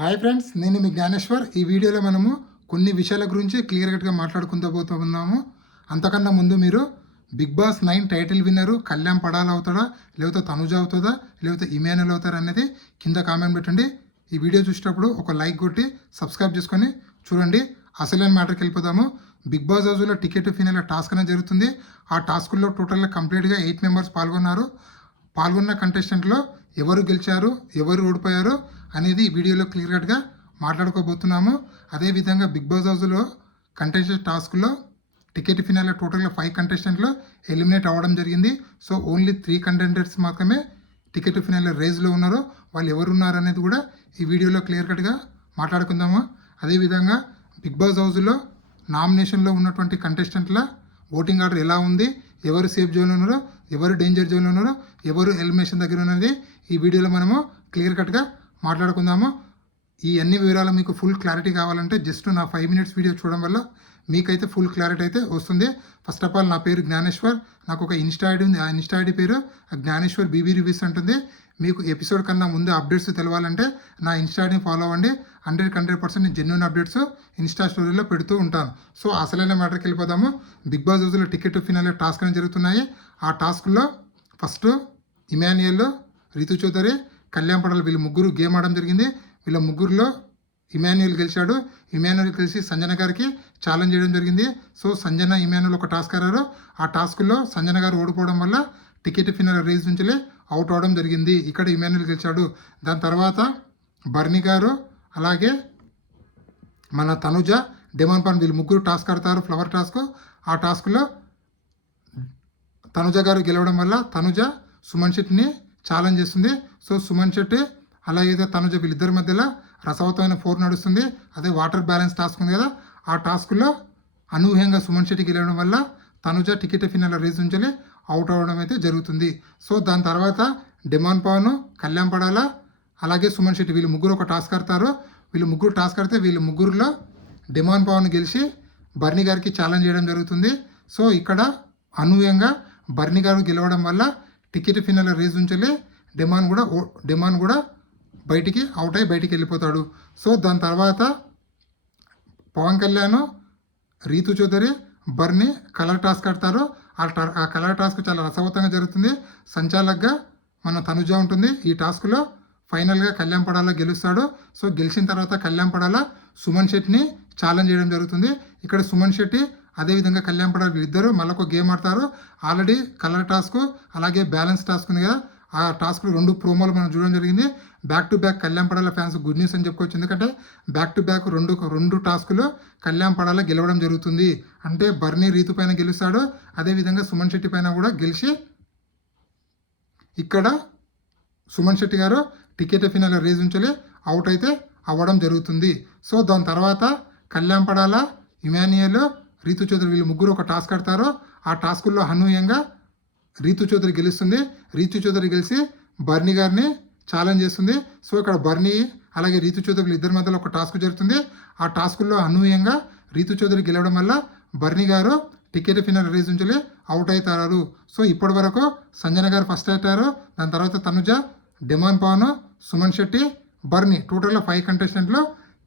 Hi friends, నేను మీ జ్ఞానేశ్వర్. ఈ వీడియోలో మనము కొన్ని విషయాల గురించి క్లియర్ కట్గా మాట్లాడుకుంటూ అంతకన్నా ముందు మీరు బిగ్ బాస్ 9 టైటిల్ విన్నరు కళ్యాణ్ పడాల్ అవుతాడా, లేకపోతే తనుజ అవుతుందా, లేకపోతే ఇమాన్యుల్ అవుతారా అనేది కింద కామెంట్ పెట్టండి. ఈ వీడియో చూసేటప్పుడు ఒక లైక్ కొట్టి సబ్స్క్రైబ్ చేసుకొని చూడండి. అసలైన మ్యాటర్కి వెళ్ళిపోతాము. బిగ్ బాస్ హౌస్లో టికెట్ ఫినాల టాస్క్ అనేది జరుగుతుంది. ఆ టాస్క్లో టోటల్గా కంప్లీట్గా 8 మెంబర్స్ పాల్గొన్నారు. పాల్గొన్న కంటెస్టెంట్లో ఎవరు గెలిచారు, ఎవరు ఓడిపోయారు అనేది ఈ వీడియోలో క్లియర్ కట్గా మాట్లాడుకోబోతున్నాము. అదేవిధంగా బిగ్ బాస్ హౌస్లో కంటెస్టెంట్ టాస్క్లో టికెట్ ఫినాల్లో టోటల్గా 5 కంటెస్టెంట్లు ఎలిమినేట్ అవ్వడం జరిగింది. సో ఓన్లీ 3 కంటెస్టెంట్స్ మాత్రమే టికెట్ ఫినాల్ రేస్లో ఉన్నారు. వాళ్ళు ఎవరు ఉన్నారు అనేది కూడా ఈ వీడియోలో క్లియర్ కట్గా మాట్లాడుకుందాము. అదేవిధంగా బిగ్ బాస్ హౌస్లో నామినేషన్లో ఉన్నటువంటి కంటెస్టెంట్ల ఓటింగ్ ఆర్డర్ ఎలా ఉంది, ఎవరు సేఫ్ జోన్లో ఉన్నారో, ఎవరు డేంజర్ జోన్లో ఉన్నారో, ఎవరు ఎలిమినేషన్ దగ్గర ఉన్నది ఈ వీడియోలో మనము క్లియర్ కట్గా మాట్లాడుకుందాము. ఈ అన్ని వివరాలు మీకు ఫుల్ క్లారిటీ కావాలంటే జస్ట్ నా 5 మినిట్స్ వీడియో చూడడం వల్ల మీకైతే ఫుల్ క్లారిటీ అయితే వస్తుంది. ఫస్ట్ ఆఫ్ ఆల్ నా పేరు జ్ఞానేశ్వర్. నాకు ఒక ఇన్స్టా ఐడి ఉంది. ఆ ఇన్స్టా ఐడి పేరు జ్ఞానేశ్వర్ బీబీ రివ్యూస్ ఉంటుంది. మీకు ఎపిసోడ్ కన్నా ముందు అప్డేట్స్ తెలవాలంటే నా ఇన్స్టా ఐడిని ఫాలో అవ్వండి. 100% జెన్యున్ అప్డేట్స్ ఇన్స్టా స్టోరీలో పెడుతూ ఉంటాను. సో అసలైన మ్యాటర్కి వెళ్ళిపోదాము. బిగ్ బాస్ హౌస్లో టికెట్ ఫినాలే టాస్క్ అనేది జరుగుతున్నాయి. ఆ టాస్క్లో ఫస్ట్ ఇమాన్యుయల్, రితు చౌదరి, కళ్యాణ్ పడాల్ వీళ్ళు ముగ్గురు గేమ్ ఆడడం జరిగింది. వీళ్ళ ముగ్గురులో ఇమాన్యుయల్ గెలిచాడు. ఇమాన్యుయల్ కలిసి సంజన గారికి ఛాలెంజ్ చేయడం జరిగింది. సో సంజన, ఇమాన్యుయల్ ఒక టాస్క్ ఆడారు. ఆ టాస్క్లో సంజన గారు ఓడిపోవడం వల్ల టికెట్ ఫినాల్ రేస్ నుంచి అవుట్ అవడం జరిగింది. ఇక్కడ ఇమాన్యుయల్ గెలిచాడు. దాని తర్వాత బర్నీ గారు అలాగే మన తనుజ, డెమాన్ పాన్ వీళ్ళు ముగ్గురు టాస్క్ ఆడతారు, ఫ్లవర్ టాస్క్. ఆ టాస్క్లో తనుజ గారు గెలవడం వల్ల తనుజ సుమన్ శెట్టిని ఛాలెంజ్ చేస్తుంది. సో సుమన్ శెట్టి అలాగే తనుజ వీళ్ళిద్దరి మధ్యలో రసవతమైన 4 నడుస్తుంది. అదే వాటర్ బ్యాలెన్స్ టాస్క్ ఉంది కదా, ఆ టాస్క్లో అనూహ్యంగా సుమన్ శెట్టి గెలవడం వల్ల తనుజ టికెట్ ఫినాల్ రేస్ నుంచి అవుట్ అవ్వడం అయితే జరుగుతుంది. సో దాని తర్వాత డెమాన్ పవన్, కళ్యాణ్ పడాల అలాగే సుమన్ శెట్టి వీళ్ళు ముగ్గురు ఒక టాస్క్ ఆడతారు. వీళ్ళు ముగ్గురు టాస్క్ ఆడితే వీళ్ళు ముగ్గురులో డెమాన్ పవన్ గెలిచి బర్నీ గారికి ఛాలెంజ్ చేయడం జరుగుతుంది. సో ఇక్కడ అనూహ్యంగా బర్నీ గారు గెలవడం వల్ల టికెట్ ఫినాల్ రేస్ నుంచి డెమాన్ కూడా బయటికి అవుట్ అయ్యి బయటికి వెళ్ళిపోతాడు. సో దాని తర్వాత పవన్ కళ్యాణ్, రీతు చౌదరి, బర్నీ కలర్ టాస్క్ ఆడతారు. ఆ కలర్ టాస్క్ చాలా రసవత్తంగా జరుగుతుంది. సంచాలక్గా మన తనుజ ఉంటుంది. ఈ టాస్క్లో ఫైనల్గా కళ్యాణ్ పడాల గెలుస్తాడు. సో గెలిచిన తర్వాత కళ్యాణ్ పడాల సుమన్ శెట్టిని ఛాలెంజ్ చేయడం జరుగుతుంది. ఇక్కడ సుమన్ శెట్టి అదేవిధంగా కళ్యాణ్ పడాల వీళ్ళిద్దరూ మళ్ళొక గేమ్ ఆడతారు. ఆల్రెడీ కలర్ టాస్క్ అలాగే బ్యాలెన్స్ టాస్క్ ఉంది కదా, ఆ టాస్క్లో 2 ప్రోమోలు మనం చూడడం జరిగింది. Back to back Kalyan Padala fans good news అని చెప్పుకోవచ్చు. ఎందుకంటే బ్యాక్ టు బ్యాక్ రెండు టాస్కులు కళ్యాణ్ పడాల గెలవడం జరుగుతుంది. అంటే బర్నీ రీతు పైన గెలుస్తాడు, అదేవిధంగా సుమన్ శెట్టి పైన కూడా గెలిచి ఇక్కడ సుమన్ శెట్టి గారు టికెట్ ఫినాల్ రేస్ నుంచి అవుట్ అయితే అవ్వడం జరుగుతుంది. సో దాని తర్వాత కళ్యాణ్ పడాల, ఇమాన్యుయల్, రీతు చౌదరి వీళ్ళు ముగ్గురు ఒక టాస్క్ ఆడతారు. ఆ టాస్కుల్లో అనూహ్యంగా రీతు చౌదరి గెలుస్తుంది. రీతు చౌదరి గెలిచి బర్నీ గారిని ఛాలెంజ్ చేస్తుంది. సో ఇక్కడ బర్నీ అలాగే రీతు చౌదరి ఇద్దరి మధ్యలో ఒక టాస్క్ జరుగుతుంది. ఆ టాస్కుల్లో అనూహ్యంగా రీతు చౌదరి గెలవడం వల్ల బర్నీ గారు టికెట్ ఫినాల్ రేస్ నుంచి అవుట్ అవుతారు. సో ఇప్పటి వరకు సంజన గారు ఫస్ట్ అవుతారు. దాని తర్వాత తనుజ, డెమాన్ పవన్, సుమన్ శెట్టి, బర్నీ టోటల్గా 5 కంటెస్టెంట్లు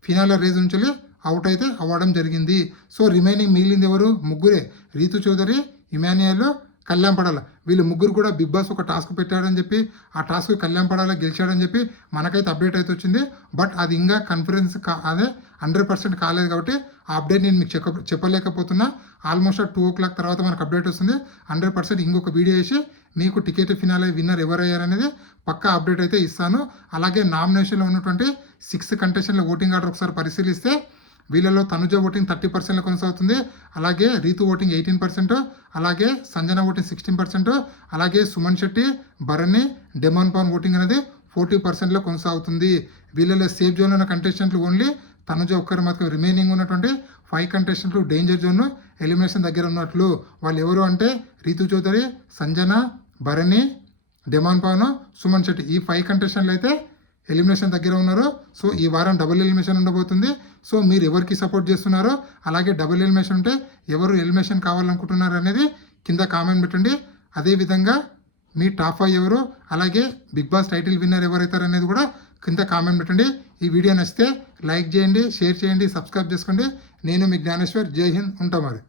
ఫినాల్ రేస్ నుంచి అవుట్ అయితే అవ్వడం జరిగింది. సో రిమైనింగ్ మిగిలింది ఎవరు? ముగ్గురే, రీతు చౌదరి, ఇమాన్యుయల్, కళ్యాణ్ పడాల. వీళ్ళు ముగ్గురు కూడా బిగ్ బాస్ ఒక టాస్క్ పెట్టాడని చెప్పి ఆ టాస్క్ కళ్యాణ్ పడాల గెలిచాడని చెప్పి మనకైతే అప్డేట్ అయితే వచ్చింది. బట్ అది ఇంకా కన్ఫరెన్స్ అదే 100% కాలేదు కాబట్టి ఆ అప్డేట్ నేను మీకు చెప్పలేకపోతున్నా. ఆల్మోస్ట్ 2 o'clock తర్వాత మనకు అప్డేట్ వస్తుంది. 100% ఇంకొక వీడియో వేసి మీకు టికెట్ ఫినాలే విన్నర్ ఎవరయ్యారనేది పక్కా అప్డేట్ అయితే ఇస్తాను. అలాగే నామినేషన్లో ఉన్నటువంటి 6 కంటెస్టెంట్ల ఓటింగ్ ఆర్డర్ ఒకసారి పరిశీలిస్తే వీళ్ళలో తనుజ ఓటింగ్ 30% కొనసాగుతుంది. అలాగే రీతు ఓటింగ్ 18%, అలాగే సంజన ఓటింగ్ 16%, అలాగే సుమన్ శెట్టి, బర్నీ, డెమాన్ పవన్ ఓటింగ్ అనేది 40%లో కొనసాగుతుంది. వీళ్ళలో సేఫ్ జోన్లో ఉన్న కంటెస్టెంట్లు ఓన్లీ తనుజ ఒక్కరి మాత్రం. రిమైనింగ్ ఉన్నటువంటి 5 కంటెస్టెంట్లు డేంజర్ జోన్ ఎలిమినేషన్ దగ్గర ఉన్నట్లు. వాళ్ళు ఎవరు అంటే రీతు చౌదరి, సంజన, బర్నీ, డెమాన్ పవన్, సుమన్ శెట్టి ఈ 5 కంటెస్టెంట్లు అయితే ఎలిమినేషన్ దగ్గర ఉన్నారు. సో ఈ వారం డబుల్ ఎలిమినేషన్ ఉండబోతుంది. సో మీరు ఎవరికి సపోర్ట్ చేస్తున్నారో అలాగే డబుల్ ఎలిమినేషన్ ఉంటే ఎవరు ఎలిమినేషన్ కావాలనుకుంటున్నారు అనేది కింద కామెంట్ పెట్టండి. అదేవిధంగా మీ టాప్ 5 ఎవరు, అలాగే బిగ్ బాస్ టైటిల్ విన్నర్ ఎవరైతారు అనేది కూడా కింద కామెంట్ పెట్టండి. ఈ వీడియో నచ్చితే లైక్ చేయండి, షేర్ చేయండి, సబ్స్క్రైబ్ చేసుకోండి. నేను మీ జ్ఞానేశ్వర్. జై హింద్. ఉంటా మరి.